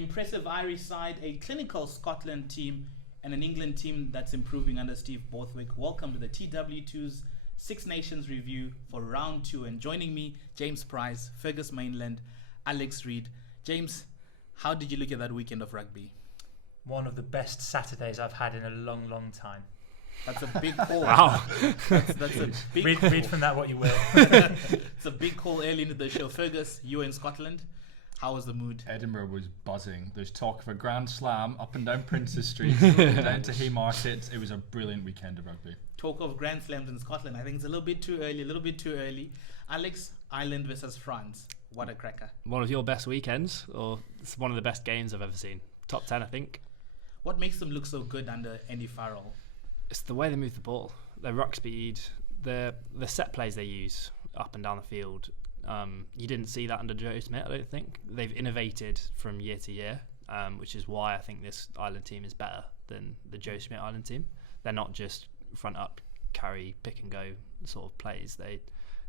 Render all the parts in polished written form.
impressive Irish side, a clinical Scotland team, and an England team that's improving under Steve Borthwick. Welcome to the TW2's Six Nations review for round 2. And joining me, James Price, Fergus Mainland, Alex Reid. James, how did you look at that weekend of rugby? One of the best Saturdays I've had in a long, long time. That's a big call. Wow. That's a big call. Read from that what you will. It's a big call early into the show. Fergus, you were in Scotland. How was the mood? Edinburgh was buzzing. There's talk of a Grand Slam up and down Princes Street, down to Haymarket. It was a brilliant weekend of rugby. Talk of Grand Slams in Scotland. I think it's a little bit too early. Alex, Ireland versus France. What a cracker. One of your best weekends, or it's one of the best games I've ever seen. Top 10, I think. What makes them look so good under Andy Farrell? It's the way they move the ball. Their ruck speed, the set plays they use up and down the field. You didn't see that under Joe Smith, I don't think. They've innovated from year to year, which is why I think this Ireland team is better than the Joe Smith Ireland team. They're not just front up, carry, pick and go sort of plays.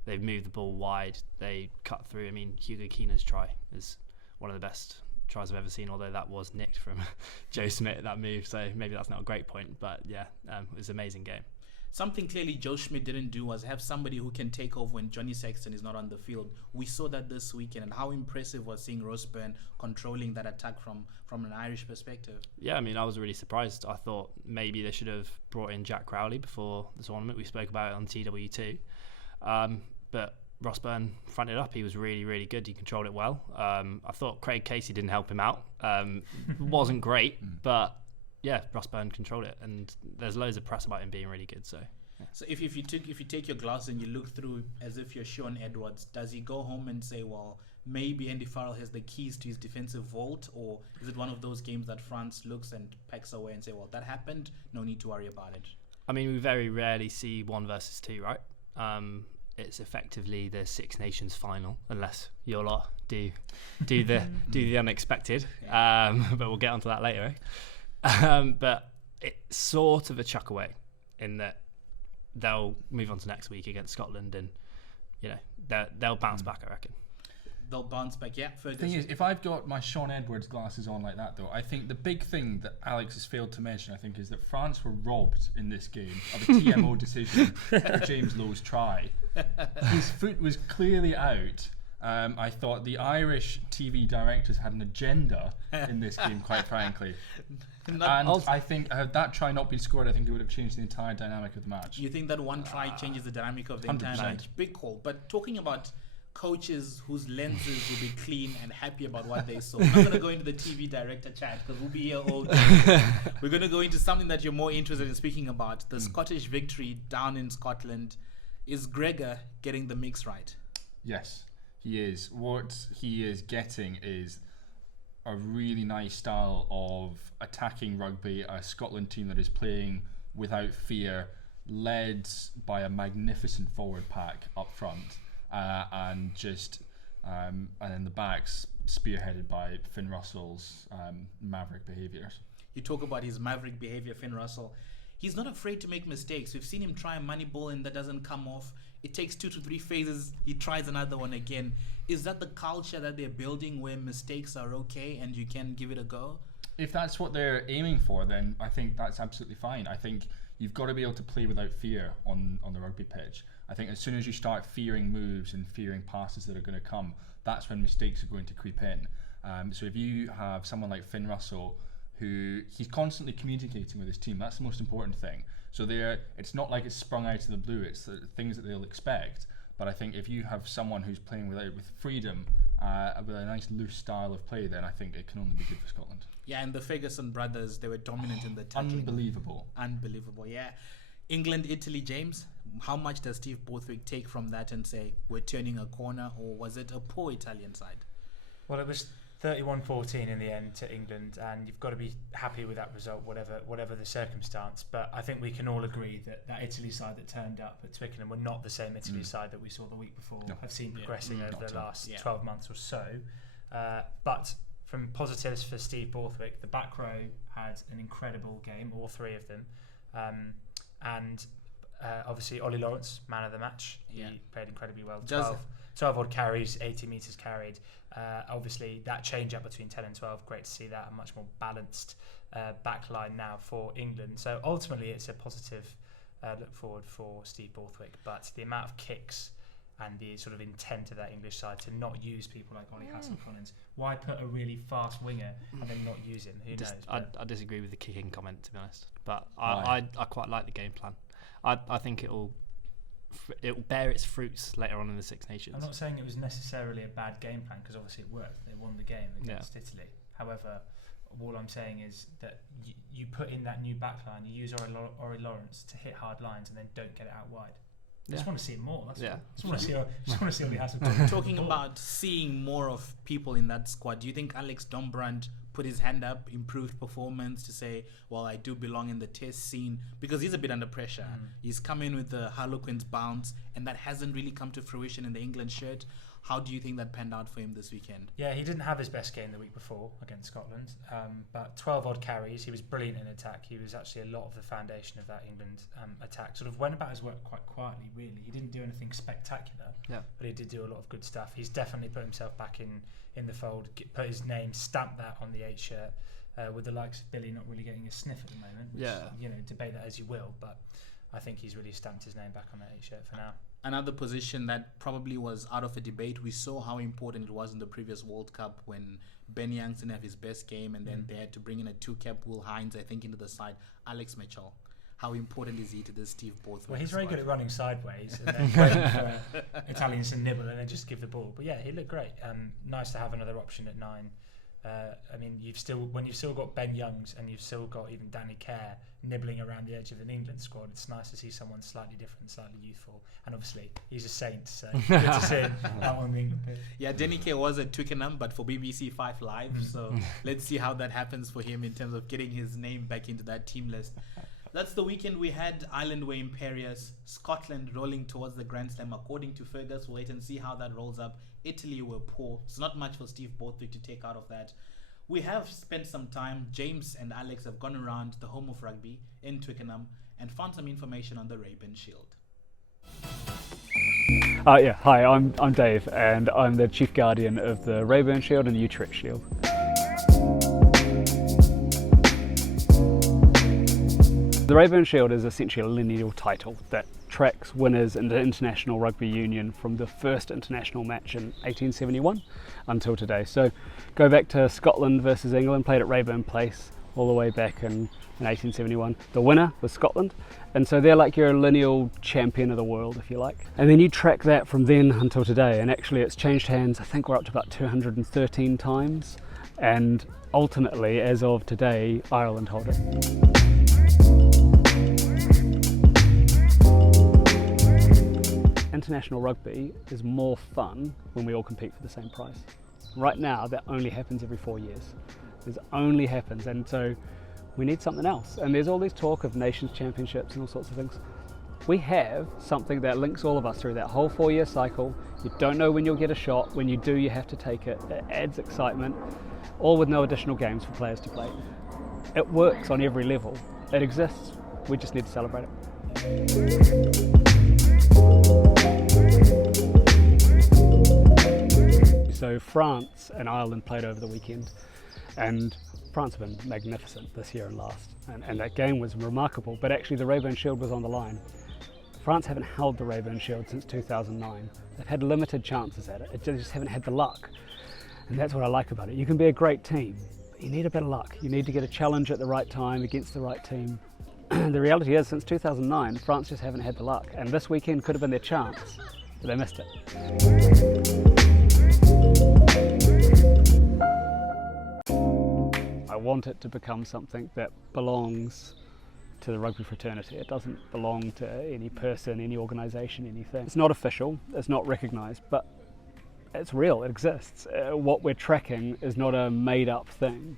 They've moved the ball wide. They cut through. I mean, Hugo Keena's try is one of the best tries I've ever seen, although that was nicked from Joe Smith, that move. So maybe that's not a great point, but yeah, it was an amazing game. Something clearly Joe Schmidt didn't do was have somebody who can take over when Johnny Sexton is not on the field. We saw that this weekend, and how impressive was seeing Ross Byrne controlling that attack from an Irish perspective. Yeah, I mean, I was really surprised. I thought maybe they should have brought in Jack Crowley before the tournament. We spoke about it on TW2. But Ross Byrne fronted up. He was really, really good. He controlled it well. I thought Craig Casey didn't help him out. Wasn't great, but yeah, Ross Byrne controlled it, and there's loads of press about him being really good. So, yeah. So if you take your glass and you look through as if you're Sean Edwards, does he go home and say, well, maybe Andy Farrell has the keys to his defensive vault, or is it one of those games that France looks and pecks away and say, well, that happened, no need to worry about it? I mean, we very rarely see 1 versus 2, right? It's effectively the Six Nations final, unless your lot do the unexpected. But we'll get onto that later. But it's sort of a chuck away in that they'll move on to next week against Scotland, and they'll bounce back, I reckon. They'll bounce back, yeah. The thing is, if I've got my Sean Edwards glasses on like that, though, I think the big thing that Alex has failed to mention, I think, is that France were robbed in this game of a TMO decision for James Lowe's try. His foot was clearly out. I thought the Irish TV directors had an agenda in this game, quite frankly. I think had that try not been scored, I think it would have changed the entire dynamic of the match. You think that one try changes the dynamic of the entire match? Big call. But talking about coaches whose lenses will be clean and happy about what they saw. I'm not going to go into the TV director chat because we'll be here all day. We're going to go into something that you're more interested in speaking about, the Scottish victory down in Scotland. Is Gregor getting the mix right? Yes, he is. What he is getting is a really nice style of attacking rugby, a Scotland team that is playing without fear, led by a magnificent forward pack up front. And then the backs spearheaded by Finn Russell's maverick behaviours. You talk about his maverick behaviour, Finn Russell. He's not afraid to make mistakes. We've seen him try a money ball and that doesn't come off. It takes 2 to 3 phases. He tries another one again. Is that the culture that they're building where mistakes are okay and you can give it a go? If that's what they're aiming for, then I think that's absolutely fine. I think you've got to be able to play without fear on the rugby pitch. I think as soon as you start fearing moves and fearing passes that are going to come, that's when mistakes are going to creep in. So if you have someone like Finn Russell, who he's constantly communicating with his team, that's the most important thing. So it's not like it's sprung out of the blue, it's the things that they'll expect. But I think if you have someone who's playing with freedom, with a nice loose style of play, then I think it can only be good for Scotland. Yeah, and the Ferguson brothers, they were dominant in the tackling. Unbelievable, yeah. England, Italy, James, how much does Steve Borthwick take from that and say, we're turning a corner, or was it a poor Italian side? Well, it was 31-14 in the end to England, and you've got to be happy with that result, whatever the circumstance. But I think we can all agree that Italy side that turned up at Twickenham were not the same Italy side that we saw the week before. No. I've seen progressing over the last 12 months or so. But from positives for Steve Borthwick, the back row had an incredible game, all 3 of them. And obviously Ollie Lawrence, man of the match. He played incredibly well. 12 odd carries, 80 metres carried. Obviously, that change up between 10 and 12, great to see that. A much more balanced back line now for England. So ultimately, it's a positive look forward for Steve Borthwick. But the amount of kicks and the sort of intent of that English side to not use people like Ollie Castle-Collins. Why put a really fast winger and then not use him? Who knows? I disagree with the kicking comment, to be honest. But I quite like the game plan. I think it'll bear its fruits later on in the Six Nations. I'm not saying it was necessarily a bad game plan, because obviously it worked. They won the game against Italy. However, all I'm saying is that you put in that new backline, you use Ori Lawrence to hit hard lines and then don't get it out wide. I just want to see it more. That's all. Just want to see Ollie Hasselhoff. Talking about seeing more of people in that squad, do you think Alex Dombrand put his hand up, improved performance to say, well, I do belong in the test scene? Because he's a bit under pressure. He's come in with the Harlequins bounce, and that hasn't really come to fruition in the England shirt. How do you think that panned out for him this weekend? Yeah, he didn't have his best game the week before against Scotland, but 12 odd carries. He was brilliant in attack. He was actually a lot of the foundation of that England attack. Sort of went about his work quite quietly, really. He didn't do anything spectacular, but he did do a lot of good stuff. He's definitely put himself back in the fold, put his name, stamped that on the 8 shirt, with the likes of Billy not really getting a sniff at the moment. Which, debate that as you will, but I think he's really stamped his name back on that 8 shirt for now. Another position that probably was out of a debate. We saw how important it was in the previous World Cup when Ben Youngs didn't have his best game, and then they had to bring in a 2-cap Will Hines, I think, into the side. Alex Mitchell. How important is he to this Steve Borthwick? Well, he's very good at running sideways and then waiting for Italians to nibble and then just give the ball. But yeah, he looked great. Nice to have another option at 9. I mean, when you've still got Ben Youngs and you've still got even Danny Kerr nibbling around the edge of an England squad, it's nice to see someone slightly different, slightly youthful. And obviously, he's a saint, so good to see him out on the England pitch. Yeah, Danny Kerr was at Twickenham, but for BBC 5 Live, so let's see how that happens for him in terms of getting his name back into that team list. That's the weekend we had. Ireland were imperious. Scotland rolling towards the Grand Slam, according to Fergus. We'll wait and see how that rolls up. Italy were poor. It's not much for Steve Borthwick to take out of that. We have spent some time. James and Alex have gone around the home of rugby in Twickenham and found some information on the Rayburn Shield. Hi, I'm Dave, and I'm the Chief Guardian of the Rayburn Shield and the Utrecht Shield. The Rayburn Shield is essentially a lineal title that tracks winners in the International Rugby Union from the first international match in 1871 until today. So go back to Scotland versus England, played at Rayburn Place all the way back in 1871. The winner was Scotland, and so they're like your lineal champion of the world, if you like. And then you track that from then until today, and actually it's changed hands. I think we're up to about 213 times, and ultimately, as of today, Ireland hold it. International rugby is more fun when we all compete for the same prize. Right now, that only happens every 4 years. This only happens, and so we need something else. And there's all this talk of nations championships and all sorts of things. We have something that links all of us through that whole 4-year cycle. You don't know when you'll get a shot. When you do, you have to take it. It adds excitement, all with no additional games for players to play. It works on every level. It exists. We just need to celebrate it. So France and Ireland played over the weekend, and France have been magnificent this year and last, and that game was remarkable, but actually the Rayburn Shield was on the line. France haven't held the Rayburn Shield since 2009. They've had limited chances at it, they just haven't had the luck, and that's what I like about it. You can be a great team, but you need a bit of luck. You need to get a challenge at the right time against the right team. The reality is, since 2009, France just haven't had the luck, and this weekend could have been their chance, but they missed it. I want it to become something that belongs to the rugby fraternity. It doesn't belong to any person, any organisation, anything. It's not official, it's not recognised, but it's real, it exists. What we're tracking is not a made-up thing.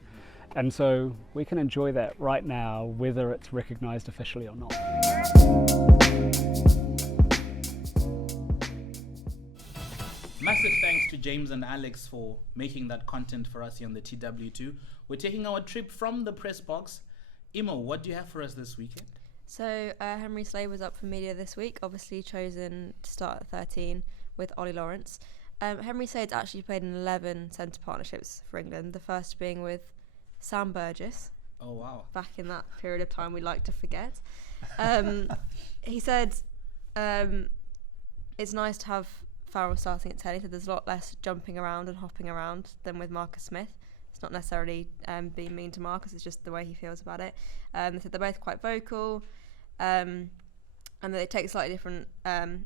And so we can enjoy that right now, whether it's recognised officially or not. Massive thanks to James and Alex for making that content for us here on the TW2. We're taking our trip from the press box. Imo, what do you have for us this weekend? So Henry Slade was up for media this week, obviously chosen to start at 13. with Ollie Lawrence. Henry Slade's actually played in 11 centre partnerships for England, the first being with Sam Burgess. Oh, wow. Back in that period of time we like to forget. He said it's nice to have Farrell starting at 10. He said there's a lot less jumping around and hopping around than with Marcus Smith. It's not necessarily being mean to Marcus, it's just the way he feels about it. They said they're both quite vocal, and they take slightly different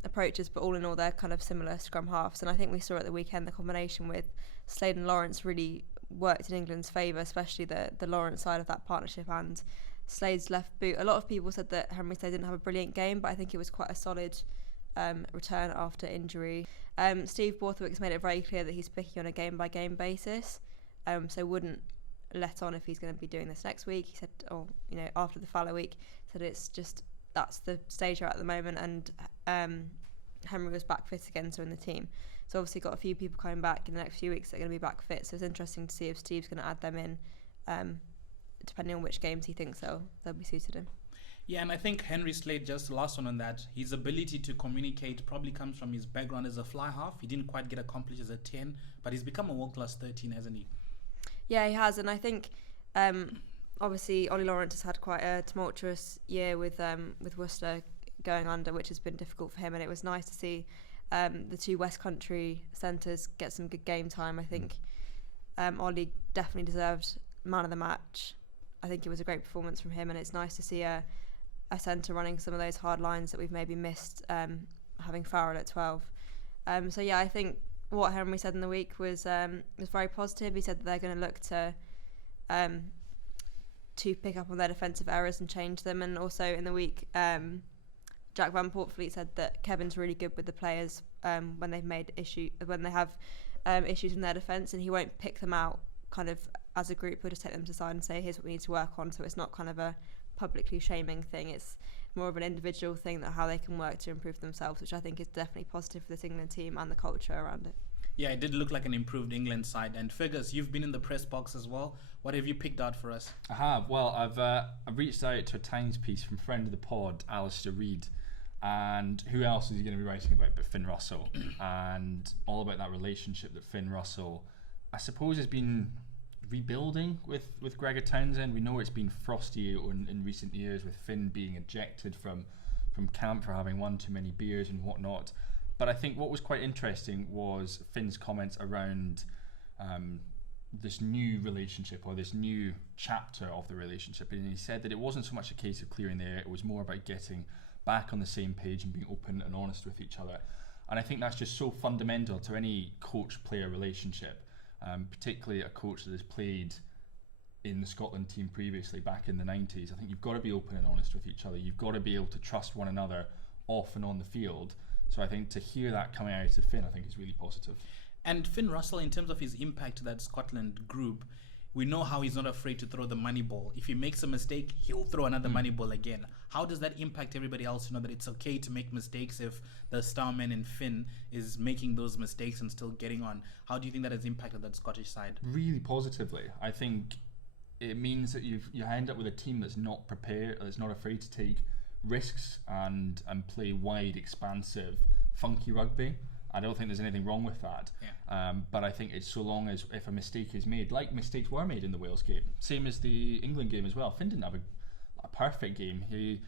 approaches, but all in all they're kind of similar scrum halves. And I think we saw at the weekend the combination with Slade and Lawrence really worked in England's favour, especially the Lawrence side of that partnership and Slade's left boot. A lot of people said that Henry Slade didn't have a brilliant game, but I think it was quite a solid return after injury. Steve Borthwick's made it very clear that he's picking on a game-by-game basis, so wouldn't let on if he's going to be doing this next week. He said, after the Fallow week, said it's just that's the stage we're at the moment, and Henry was back fit again, so in the team. So obviously got a few people coming back in the next few weeks that are going to be back fit, so it's interesting to see if Steve's going to add them in, depending on which games he thinks they'll be suited in. Yeah, and I think Henry Slade, just the last one on that, his ability to communicate probably comes from his background as a fly half. He didn't quite get accomplished as a 10, but he's become a world-class 13, hasn't he? Yeah, he has, and I think obviously Ollie Lawrence has had quite a tumultuous year with Worcester going under, which has been difficult for him, and it was nice to see the two West Country centres get some good game time. I think Ollie definitely deserved man of the match. I think it was a great performance from him, and it's nice to see a centre running some of those hard lines that we've maybe missed, having Farrell at 12. So yeah, I think what Henry said in the week was very positive. He said that they're going to look to pick up on their defensive errors and change them, and also in the week Jack Van Portfleet said that Kevin's really good with the players when they have issues in their defence, and he won't pick them out kind of as a group. He'll just take them to the side and say, here's what we need to work on. So it's not kind of a publicly shaming thing, it's more of an individual thing, that how they can work to improve themselves, which I think is definitely positive for this England team and the culture around it. Yeah, it did look like an improved England side. And Fergus, you've been in the press box as well. What have you picked out for us? I have. Well, I've reached out to a Times piece from friend of the pod, Alistair Reid, and who else is he going to be writing about but Finn Russell, and all about that relationship that Finn Russell, I suppose, has been rebuilding with Gregor Townsend. We know it's been frosty in recent years, with Finn being ejected from camp for having one too many beers and whatnot. But I think what was quite interesting was Finn's comments around this new relationship, or this new chapter of the relationship. And he said that it wasn't so much a case of clearing the air, it was more about getting back on the same page and being open and honest with each other. And I think that's just so fundamental to any coach-player relationship, particularly a coach that has played in the Scotland team previously back in the 90s. I think you've got to be open and honest with each other. You've got to be able to trust one another off and on the field. So I think to hear that coming out of Finn, I think is really positive. And Finn Russell, in terms of his impact to that Scotland group, we know how he's not afraid to throw the money ball. If he makes a mistake, he'll throw another money ball again. How does that impact everybody else to know that it's okay to make mistakes if the starman in Finn is making those mistakes and still getting on? How do you think that has impacted that Scottish side? Really positively. I think it means that you end up with a team that's not prepared, that's not afraid to take risks and play wide, expansive, funky rugby. I don't think there's anything wrong with that. Yeah. But I think it's so long as if a mistake is made, like mistakes were made in the Wales game, same as the England game as well. Finn didn't have a perfect game. He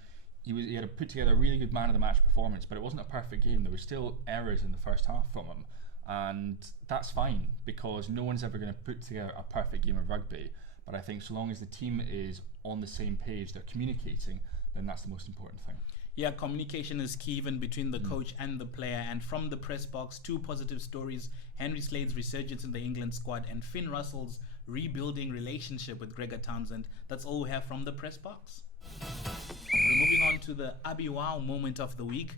had to put together a really good man of the match performance, but it wasn't a perfect game. There were still errors in the first half from him, and that's fine, because no one's ever going to put together a perfect game of rugby. But I think so long as the team is on the same page, they're communicating, then that's the most important thing. Yeah, communication is key, even between the coach and the player. And from the press box, two positive stories: Henry Slade's resurgence in the England squad and Finn Russell's rebuilding relationship with Gregor Townsend. That's all we have from the press box. We're moving on to the Abi Wow moment of the week.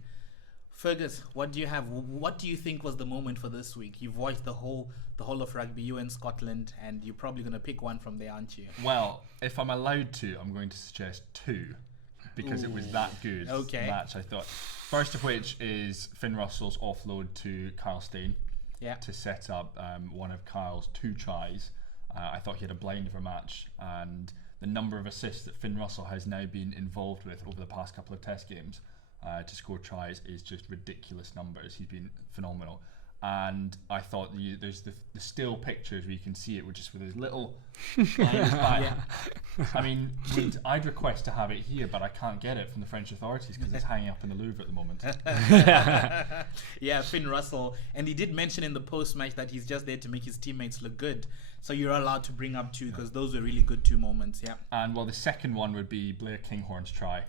Fergus, what do you have? What do you think was the moment for this week? You've watched the whole of rugby, you in Scotland, and you're probably going to pick one from there, aren't you? Well, if I'm allowed to, I'm going to suggest two, because it was that good match, I thought. First of which is Finn Russell's offload to Kyle Steyn to set up one of Kyle's two tries. I thought he had a blind of a match, and the number of assists that Finn Russell has now been involved with over the past couple of test games, to score tries is just ridiculous numbers. He's been phenomenal. And I thought there's the still pictures where you can see it with his little back. I mean, I'd request to have it here, but I can't get it from the French authorities because it's hanging up in the Louvre at the moment. Yeah, Finn Russell. And he did mention in the post-match that he's just there to make his teammates look good. So you're allowed to bring up 2 because those were really good 2 moments, yeah. And well, the second one would be Blair Kinghorn's try,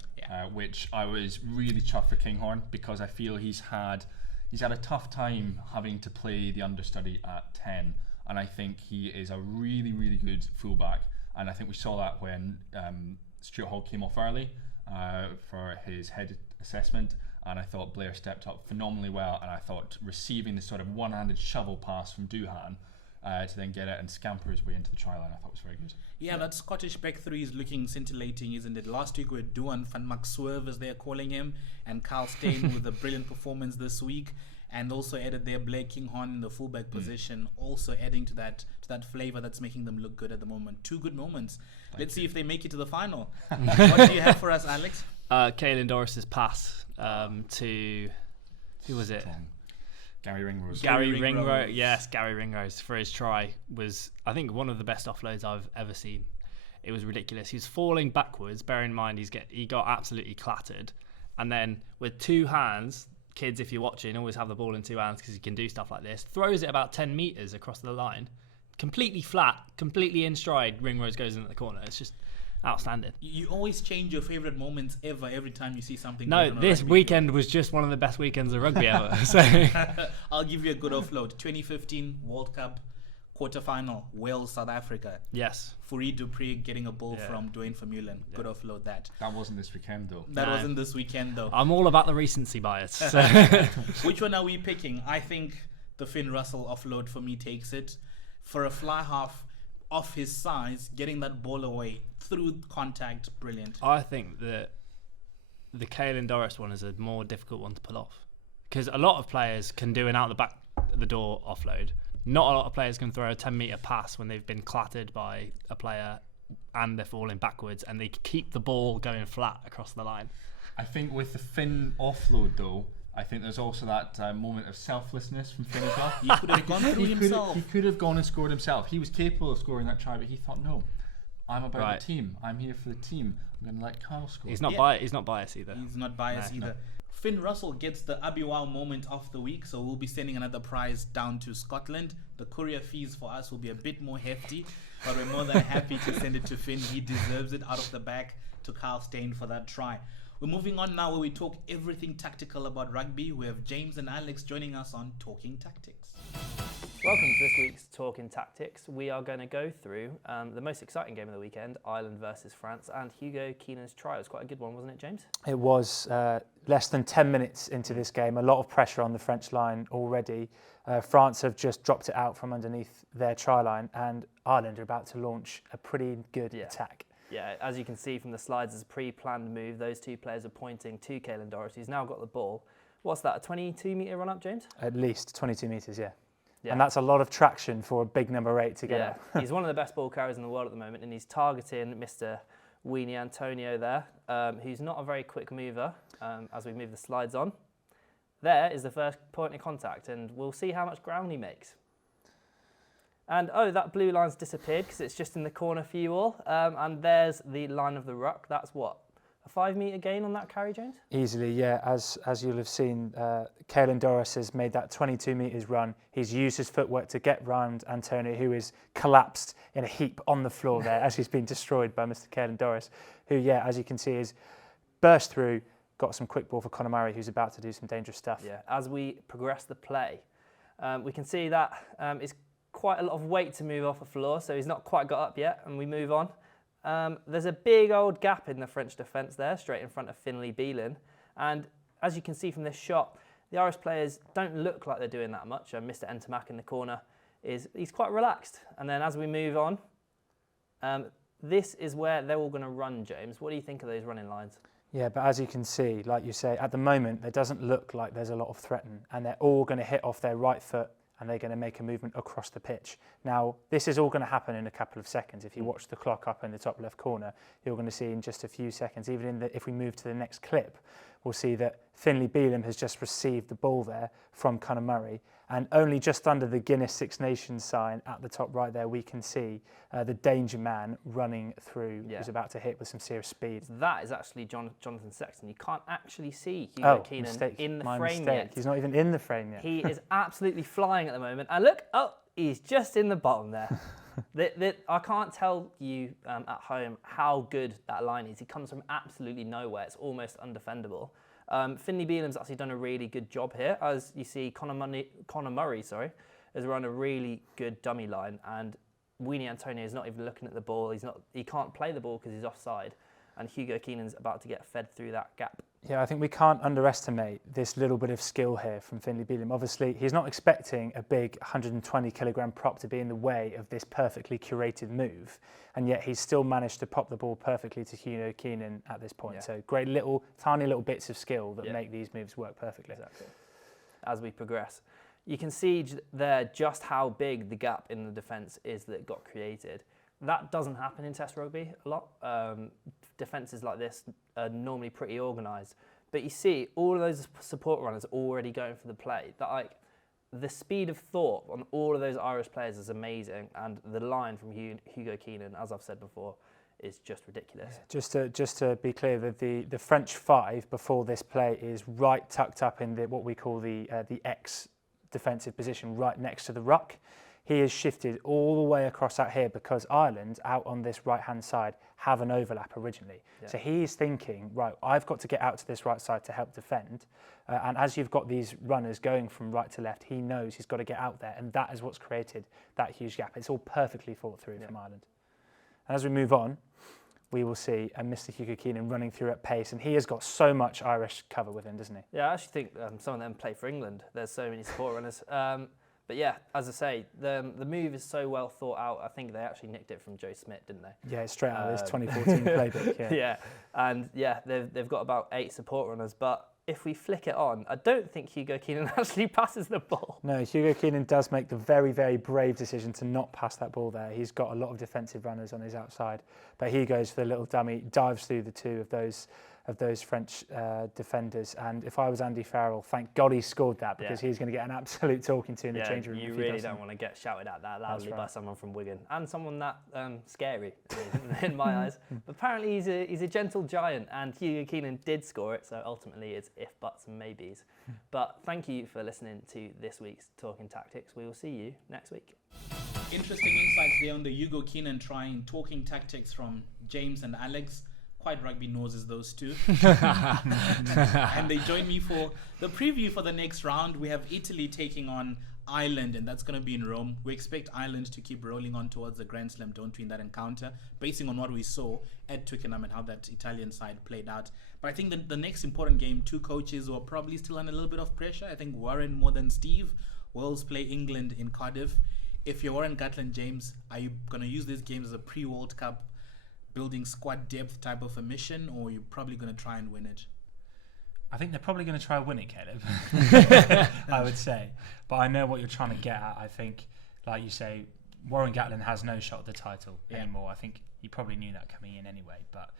which I was really chuffed for Kinghorn because I feel he's had a tough time having to play the understudy at 10, and I think he is a really, really good fullback. And I think we saw that when Stuart Hall came off early for his head assessment, and I thought Blair stepped up phenomenally well, and I thought receiving the sort of one-handed shovel pass from Duhan to then get it and scamper his way into the try line, I thought was very good. Yeah, that Scottish back 3 is looking scintillating, isn't it? Last week we had Duhan van Maxwerve, as they're calling him, and Carl Steyn with a brilliant performance this week, and also added their Blair Kinghorn in the fullback position, also adding to that flavour that's making them look good at the moment. 2 good moments. Let's see if they make it to the final. What do you have for us, Alex? Caelan Doris's pass to, who was it? Gary Ringrose. Gary Ringrose, yes, Gary Ringrose for his try was, I think, one of the best offloads I've ever seen. It was ridiculous. He was falling backwards. Bear in mind, he got absolutely clattered, and then with 2 hands, kids, if you're watching, always have the ball in 2 hands because you can do stuff like this. Throws it about 10 meters across the line, completely flat, completely in stride. Ringrose goes into the corner. It's just outstanding. You always change your favorite moments every time you see something. No, this weekend was just one of the best weekends of rugby ever. So I'll give you a good offload. 2015 World Cup quarterfinal, Wales, South Africa. Yes. Fourie Dupree getting a ball from Dwayne Vermeulen. Good offload that. That wasn't this weekend though. That wasn't this weekend though. I'm all about the recency bias. So. Which one are we picking? I think the Finn Russell offload for me takes it. For a fly half off his size, getting that ball away through contact, brilliant. I think that the Caelan Doris one is a more difficult one to pull off because a lot of players can do an out the door offload. Not a lot of players can throw a 10-meter pass when they've been clattered by a player and they're falling backwards and they keep the ball going flat across the line. I think with the Finn offload though, I think there's also that moment of selflessness from Finn as well. He could have gone through himself. He could have gone and scored himself. He was capable of scoring that try, but he thought, no, I'm about the team. I'm here for the team. I'm going to let Carl score. He's not biased either. He's not biased either. No. Finn Russell gets the Abiwao moment of the week, so we'll be sending another prize down to Scotland. The courier fees for us will be a bit more hefty, but we're more than happy to send it to Finn. He deserves it out of the back to Carl Steyn for that try. We're moving on now where we talk everything tactical about rugby. We have James and Alex joining us on Talking Tactics. Welcome to this week's Talking Tactics. We are going to go through the most exciting game of the weekend, Ireland versus France, and Hugo Keenan's try. It was quite a good one, wasn't it, James? It was. Less than 10 minutes into this game, a lot of pressure on the French line already. France have just dropped it out from underneath their try line, and Ireland are about to launch a pretty good attack. Yeah, as you can see from the slides, it's a pre-planned move. Those 2 players are pointing to Caelan Doris, who's now got the ball. What's that, a 22-metre run-up, James? At least 22 metres, yeah. And that's a lot of traction for a big number 8 to get up. He's one of the best ball carriers in the world at the moment, and he's targeting Mr. Weenie Antonio there, who's not a very quick mover, as we move the slides on. There is the first point of contact, and we'll see how much ground he makes. And that blue line's disappeared because it's just in the corner for you all. And there's the line of the ruck. That's what? A 5-metre gain on that carry, James? Easily, yeah. As you'll have seen, Caelan Doris has made that 22 metres run. He's used his footwork to get round Antonio, who is collapsed in a heap on the floor there as he's been destroyed by Mr. Caelan Doris, who, as you can see, is burst through, got some quick ball for Conor Murray, who's about to do some dangerous stuff. Yeah, as we progress the play, we can see that it's quite a lot of weight to move off the floor, so he's not quite got up yet, and we move on. There's a big old gap in the French defence there, straight in front of Finlay Beelin. And as you can see from this shot, the Irish players don't look like they're doing that much. Mr. Entermack in the corner, he's quite relaxed. And then as we move on, this is where they're all going to run, James. What do you think of those running lines? Yeah, but as you can see, like you say, at the moment, there doesn't look like there's a lot of threaten, and they're all going to hit off their right foot and they're going to make a movement across the pitch. Now, this is all going to happen in a couple of seconds. If you watch the clock up in the top left corner, you're going to see in just a few seconds, even if we move to the next clip, we'll see that Finlay Bealham has just received the ball there from Conor Murray, and only just under the Guinness Six Nations sign at the top right there, we can see the danger man running through, who's about to hit with some serious speed. That is actually Jonathan Sexton. You can't actually see Hugo Keenan in the frame yet. He's not even in the frame yet. He is absolutely flying at the moment. And look, he's just in the bottom there. I can't tell you at home how good that line is. He comes from absolutely nowhere. It's almost undefendable. Finlay Bealham's actually done a really good job here. As you see, Conor Murray, has run a really good dummy line, and Weenie Antonio is not even looking at the ball. He can't play the ball because he's offside, and Hugo Keenan's about to get fed through that gap. Yeah, I think we can't underestimate this little bit of skill here from Finlay Bealham. Obviously, he's not expecting a big 120-kilogram prop to be in the way of this perfectly curated move, and yet he's still managed to pop the ball perfectly to Hugo Keenan at this point. Yeah. So great tiny little bits of skill that make these moves work perfectly. Exactly. As we progress, you can see there just how big the gap in the defence is that got created. That doesn't happen in Test rugby a lot. Defences like this are normally pretty organised. But you see all of those support runners already going for the play. The speed of thought on all of those Irish players is amazing. And the line from Hugo Keenan, as I've said before, is just ridiculous. Yeah, just to be clear, that the French 5 before this play is right tucked up in what we call the X defensive position, right next to the ruck. He has shifted all the way across out here because Ireland, out on this right-hand side, have an overlap originally. Yeah. So he is thinking, right, I've got to get out to this right side to help defend. And as you've got these runners going from right to left, he knows he's got to get out there. And that is what's created that huge gap. It's all perfectly thought through from Ireland. And as we move on, we will see Mr. Hugo Keenan running through at pace. And he has got so much Irish cover with him, doesn't he? Yeah, I actually think some of them play for England. There's so many support runners. But yeah, as I say, the move is so well thought out. I think they actually nicked it from Joe Smith, didn't they? Yeah, straight out of his 2014 playbook. Yeah. Yeah, and yeah, they've got about 8 support runners. But if we flick it on, I don't think Hugo Keenan actually passes the ball. No, Hugo Keenan does make the very, very brave decision to not pass that ball there. He's got a lot of defensive runners on his outside, but he goes for the little dummy, dives through the two of those French defenders. And if I was Andy Farrell, thank God he scored that, because he's going to get an absolute talking to in the change room. You really don't want to get shouted at that loudly by someone from Wigan, and someone that scary in my eyes. But apparently he's a gentle giant, and Hugo Keenan did score it, so ultimately it's if, buts and maybes. But thank you for listening to this week's Talking Tactics. We will see you next week. Interesting insights there on the Hugo Keenan trying Talking Tactics from James and Alex. Quite rugby noses, those two. And they join me for the preview for the next round. We have Italy taking on Ireland, and that's going to be in Rome. We expect Ireland to keep rolling on towards the Grand Slam, don't we, in that encounter, basing on what we saw at Twickenham and how that Italian side played out. But I think the next important game, two coaches who are probably still under a little bit of pressure. I think Warren more than Steve. Wales play England in Cardiff. If you're Warren Gatland, James, are you going to use these games as a pre-World Cup building squad depth type of a mission, or you're probably going to try and win it? I think they're probably going to try and win it, Caleb. I would say. But I know what you're trying to get at. I think, like you say, Warren Gatland has no shot at the title anymore. I think he probably knew that coming in anyway. But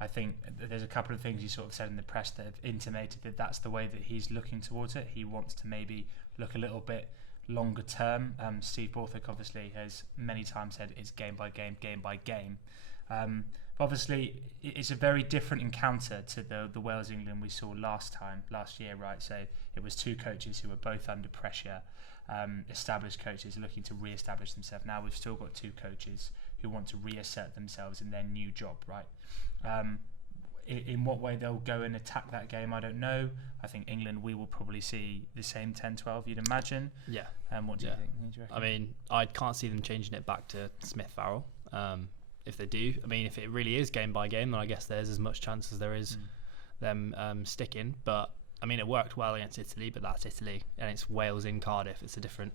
I think there's a couple of things he sort of said in the press that have intimated that that's the way that he's looking towards it. He wants to maybe look a little bit longer term. Steve Borthwick obviously has many times said it's game by game, game by game. But obviously, it's a very different encounter to the Wales-England we saw last year, right? So it was two coaches who were both under pressure, established coaches looking to re-establish themselves. Now we've still got two coaches who want to reassert themselves in their new job, right? In what way they'll go and attack that game, I don't know. I think England, we will probably see the same 10-12, you'd imagine. Yeah. What do you think? I mean, I can't see them changing it back to Smith-Farrell. If they do, I mean, if it really is game by game, then I guess there's as much chance as there is them sticking. But I mean, it worked well against Italy, but that's Italy, and it's Wales in Cardiff. It's a different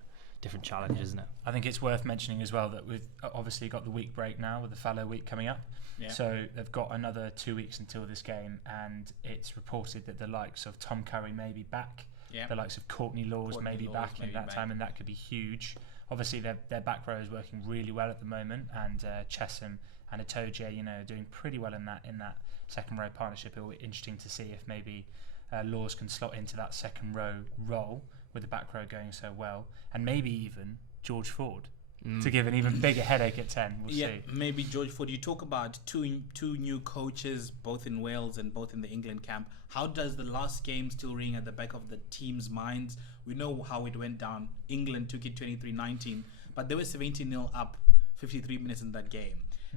challenge, isn't it? I think it's worth mentioning as well that we've obviously got the week break now with the fallow week coming up. Yeah. So they've got another 2 weeks until this game, and it's reported that the likes of Tom Curry may be back. Yeah. The likes of Courtney Laws may be back in that time, and that could be huge. Obviously, their back row is working really well at the moment, and Chesham and Itoje, doing pretty well in that second row partnership. It'll be interesting to see if maybe Laws can slot into that second row role with the back row going so well, and maybe even George Ford to give an even bigger headache at 10. We'll see. Maybe George Ford. You talk about two new coaches, both in Wales and both in the England camp. How does the last game still ring at the back of the team's minds? We know how it went down. England took it 23-19, but they were 17-0 up 53 minutes in that game.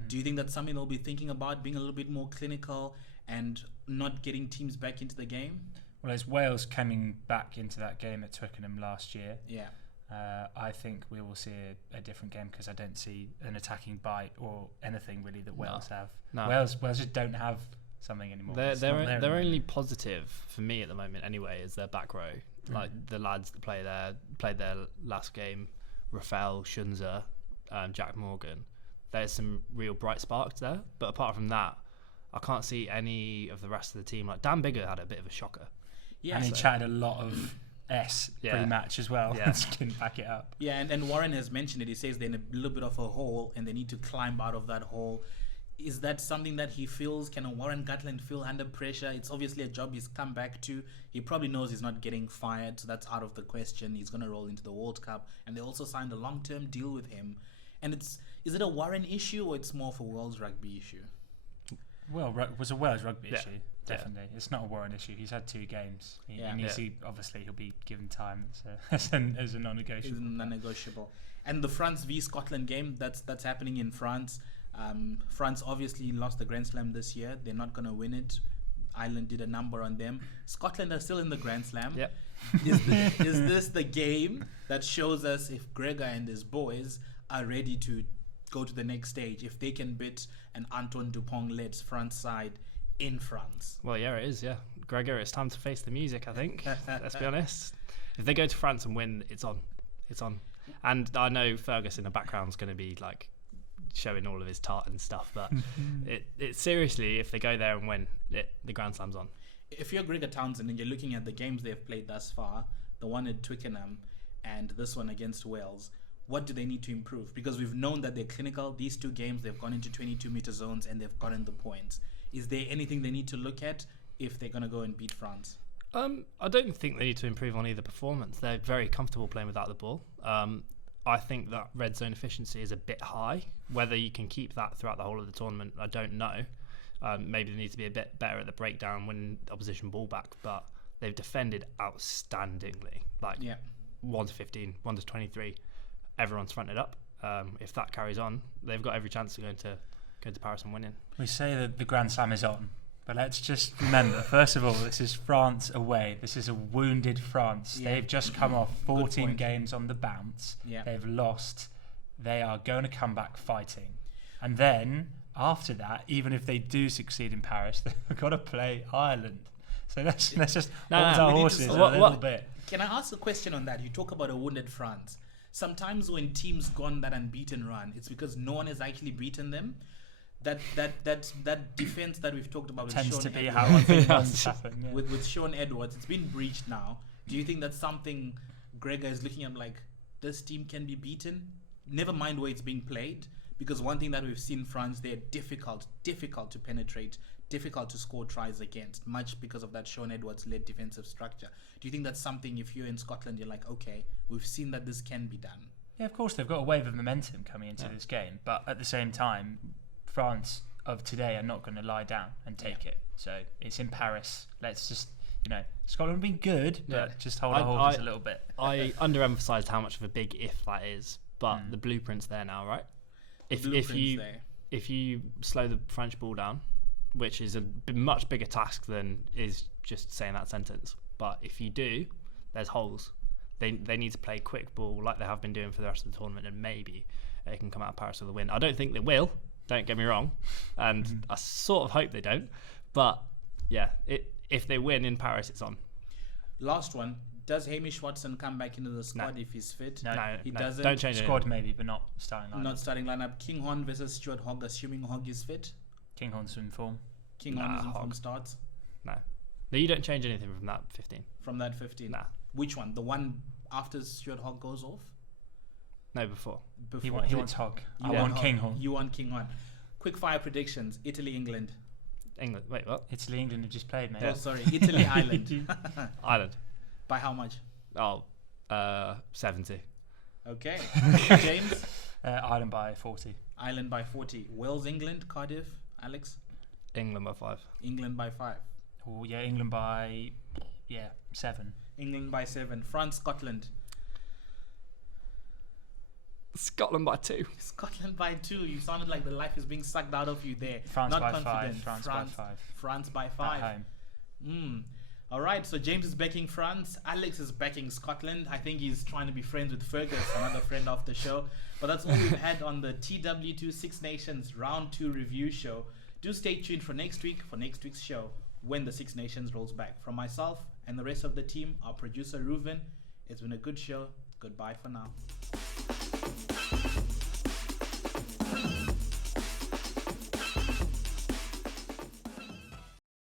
Do you think that's something they'll be thinking about, being a little bit more clinical and not getting teams back into the game? Well, as Wales coming back into that game at Twickenham last year, I think we will see a different game, because I don't see an attacking bite or anything really that Wales have. No. Wales just don't have something anymore. They're only positive for me at the moment anyway is their back row. Like the lads that played their last game, Rafael, Shunza, Jack Morgan. There's some real bright sparks there, but apart from that, I can't see any of the rest of the team. Like Dan Biggar had a bit of a shocker. Yeah, and he chatted a lot of pre-match as well. Yeah. Didn't back it up. Yeah, and Warren has mentioned it. He says they're in a little bit of a hole and they need to climb out of that hole. Is that something that he feels? Can Warren Gatland feel under pressure? It's obviously a job he's come back to. He probably knows he's not getting fired, so that's out of the question. He's going to roll into the World Cup, and they also signed a long-term deal with him. And is it a Warren issue, or it's more of a Wales rugby issue? Well, it was a Wales rugby issue, definitely. Yeah. It's not a Warren issue. He's had 2 games. Obviously, he'll be given time as a non-negotiable. It's non-negotiable. And the France v Scotland game, that's happening in France. France obviously lost the Grand Slam this year. They're not going to win it. Ireland did a number on them. Scotland are still in the Grand Slam. Yep. Is this the game that shows us if Gregor and his boys are ready to go to the next stage, if they can beat an Antoine Dupont-led France side in France? Well, yeah, it is, yeah. Gregor, it's time to face the music, I think. Let's be honest. If they go to France and win, it's on. It's on. And I know Fergus in the background is going to be like showing all of his tart and stuff, but it seriously, if they go there and win, the Grand Slam's on. If you're Gregor Townsend and you're looking at the games they've played thus far, the one at Twickenham and this one against Wales, what do they need to improve? Because we've known that they're clinical. These 2 games, they've gone into 22-meter zones and they've gotten the points. Is there anything they need to look at if they're going to go and beat France? I don't think they need to improve on either performance. They're very comfortable playing without the ball. I think that red zone efficiency is a bit high. Whether you can keep that throughout the whole of the tournament, I don't know. Maybe they need to be a bit better at the breakdown when opposition ball back, but they've defended outstandingly. 1 to 15, 1 to 23. Everyone's fronted up. If that carries on, they've got every chance of going to Paris and winning. We say that the Grand Slam is on, but let's just remember, first of all, this is France away. This is a wounded France. Yeah. They've just come off 14 games on the bounce. Yeah. They've lost. They are going to come back fighting. And then, after that, even if they do succeed in Paris, they've got to play Ireland. So let's just hold our horses a little bit. Can I ask a question on that? You talk about a wounded France. Sometimes when teams go on that unbeaten run, it's because no one has actually beaten them. That defense that we've talked about tends with to Sean be Edwards, how things happen. Yeah. With Sean Edwards, it's been breached now. Do you think that's something Gregor is looking at, like, this team can be beaten? Never mind where it's being played, because one thing that we've seen France, they're difficult to penetrate, difficult to score tries against, much because of that Sean Edwards-led defensive structure. Do you think that's something, if you're in Scotland, you're like, okay, we've seen that this can be done? Yeah, of course, they've got a wave of momentum coming into this game, but at the same time, France of today are not going to lie down and take it. So it's in Paris. Let's just, Scotland will be good, but just hold our horses a little bit. I underemphasised how much of a big if that is, but the blueprint's there now, right? If you slow the French ball down, which is a much bigger task than is just saying that sentence, but if you do, there's holes. They need to play quick ball like they have been doing for the rest of the tournament, and maybe they can come out of Paris with a win. I don't think they will. Don't get me wrong, and I sort of hope they don't. But yeah, if they win in Paris, it's on. Last one. Does Hamish Watson come back into the squad if he's fit? No, he doesn't. Don't change squad maybe, but not starting lineup. Not starting lineup. Kinghorn versus Stuart Hogg, assuming Hogg is fit. Kinghorn's in form. Kinghorn is in form. Starts. No, you don't change anything from that 15. From that 15. Nah. Which one? The one after Stuart Hogg goes off? No, before. He wants Hogg. I want Kinghorn. You want Kinghorn. Quick fire predictions. Italy, England. England. Wait, what? Italy, England have just played, mate. Oh, sorry. Italy, Ireland. Ireland. By how much? Oh, 70. Okay. James? Ireland by 40. Ireland by 40. Wales, England, Cardiff. Alex? England by 5. England by 5. Oh, yeah, England by 7. England by 7. France, Scotland. Scotland by 2. Scotland by 2. You sounded like the life is being sucked out of you there. France Not by confident. 5. France by 5. France by 5. At home. All right, so James is backing France. Alex is backing Scotland. I think he's trying to be friends with Fergus, another friend of the show. But that's all we've had on the TW2 Six Nations Round 2 review show. Do stay tuned for next week's show, when the Six Nations rolls back. From myself and the rest of the team, our producer Reuven, it's been a good show. Goodbye for now.